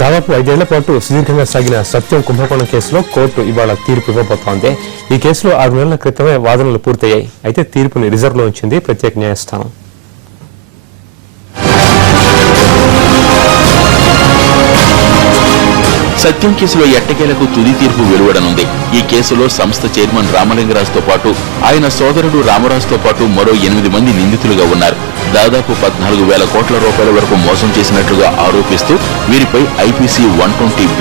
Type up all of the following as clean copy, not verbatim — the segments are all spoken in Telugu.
దాదాపు 5 ఏళ్ల పాటు సుదీర్ఘంగా సాగిన సత్యం కుంభకోణం కేసులో కోర్టు ఇవాళ తీర్పు ఇవ్వబోతోంది. ఈ కేసులో 6 నెలల క్రితమే వాదనలు పూర్తయ్యాయి. అయితే తీర్పుని రిజర్వ్లో ఉంచింది ప్రత్యేక న్యాయస్థానం. సత్యం కేసులో ఎట్టకేలకు తుది తీర్పు వెలువడనుంది. ఈ కేసులో సంస్థ చైర్మన్ రామలింగరాజుతో పాటు ఆయన సోదరుడు రామరాజుతో పాటు మరో 8 మంది నిందితులుగా ఉన్నారు. దాదాపు 14,000 కోట్ల రూపాయల వరకు మోసం చేసినట్లుగా ఆరోపిస్తూ వీరిపై ఐపీసీ 120B,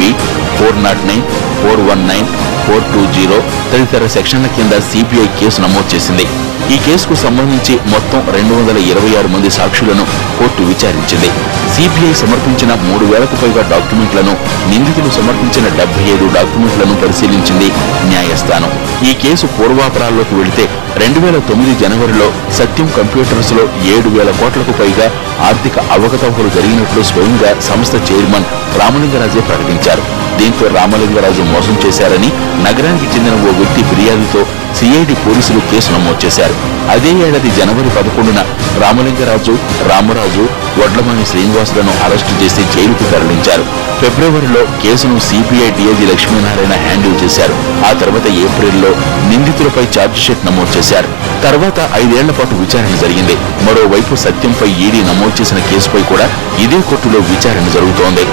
409, 419, 420 తదితర సెక్షన్ల కింద సిబిఐ కేసు నమోదు చేసింది. ఈ కేసుకు సంబంధించి మొత్తం 226 మంది సాక్షులను కోర్టు విచారించింది. సిబిఐ సమర్పించిన 3,000కు పైగా డాక్యుమెంట్లను, నిందితులు సమర్పించిన 75 డాక్యుమెంట్లను పరిశీలించింది న్యాయస్థానం. ఈ కేసు పూర్వాపరాల్లోకి వెళితే 2009 జనవరిలో సత్యం కంప్యూటర్స్ లో 7,000 కోట్లకు పైగా ఆర్థిక అవకతవకలు జరిగినట్లు స్వయంగా సంస్థ చైర్మన్ రామలింగరాజే ప్రకటించారు. దీంతో రామలింగరాజు మోసం చేశారని నగరానికి చెందిన ఓ వ్యక్తి ఫిర్యాదుతో సిఐడి పోలీసులు కేసు నమోదు చేశారు. అదే ఏడాది జనవరి 11న రామలింగరాజు, రామరాజు, వడ్లమాని శ్రీనివాసులను అరెస్టు చేసి జైలుకు తరలించారు. ఫిబ్రవరిలో కేసును సిబిఐ డీఐజీ లక్ష్మీనారాయణ హ్యాండిల్ చేశారు. ఆ తర్వాత ఏప్రిల్లో నిందితులపై ఛార్జిషీట్ నమోదు చేశారు. తర్వాత 5 ఏళ్ల పాటు విచారణ జరిగింది. మరోవైపు సత్యంపై ఈడీ నమోదు చేసిన కేసుపై కూడా ఇదే కోర్టులో విచారణ జరుగుతోంది.